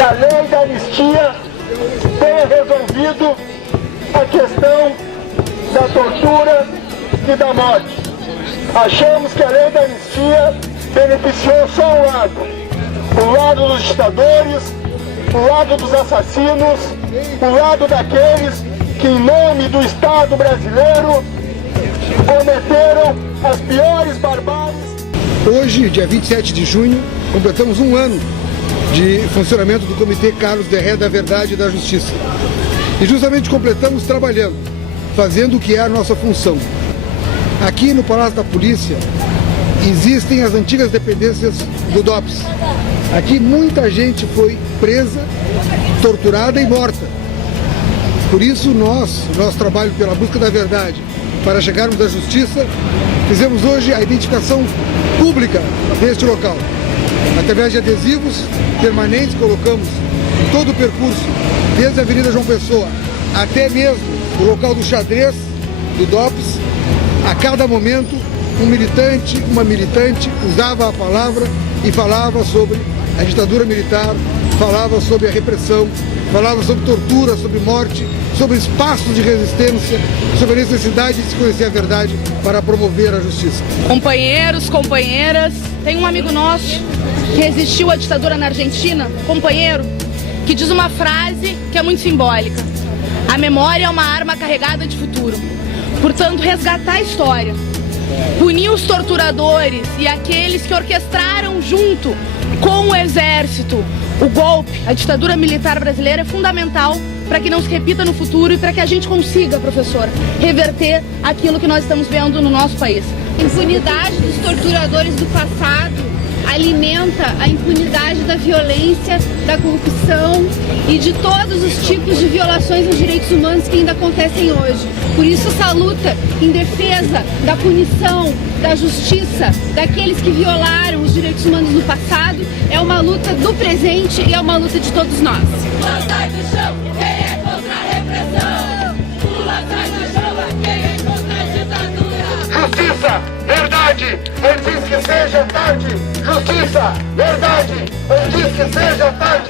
que a lei da anistia tenha resolvido a questão da tortura e da morte. Achamos que a lei da anistia beneficiou só um lado. O lado dos ditadores, o lado dos assassinos, o lado daqueles que, em nome do Estado brasileiro, cometeram as piores barbáries. Hoje, dia 27 de junho, completamos um ano de funcionamento do Comitê Carlos Derré da Verdade e da Justiça. E justamente completamos trabalhando, fazendo o que é a nossa função. Aqui no Palácio da Polícia existem as antigas dependências do DOPS. Aqui muita gente foi presa, torturada e morta. Por isso nosso trabalho pela busca da verdade, para chegarmos à justiça, fizemos hoje a identificação pública deste local. Através de adesivos permanentes, colocamos em todo o percurso, desde a Avenida João Pessoa até mesmo o local do xadrez, do DOPS. A cada momento, um militante, uma militante usava a palavra e falava sobre a ditadura militar, falava sobre a repressão, falava sobre tortura, sobre morte, sobre espaços de resistência, sobre a necessidade de se conhecer a verdade para promover a justiça. Companheiros, companheiras, tem um amigo nosso que resistiu à ditadura na Argentina, companheiro, que diz uma frase que é muito simbólica: a memória é uma arma carregada de futuro. Portanto, resgatar a história, punir os torturadores e aqueles que orquestraram junto com o exército o golpe, a ditadura militar brasileira, é fundamental para que não se repita no futuro e para que a gente consiga, professora, reverter aquilo que nós estamos vendo no nosso país. A impunidade dos torturadores do passado alimenta a impunidade da violência, da corrupção e de todos os tipos de violações aos direitos humanos que ainda acontecem hoje. Por isso, essa luta em defesa da punição, da justiça, daqueles que violaram os direitos humanos no passado, é uma luta do presente e é uma luta de todos nós. Pula, sai do chão, quem é contra a repressão? Pula, sai do chão, quem é contra a ditadura? Justiça, verdade, antes que seja tarde. Justiça, verdade, antes que seja tarde.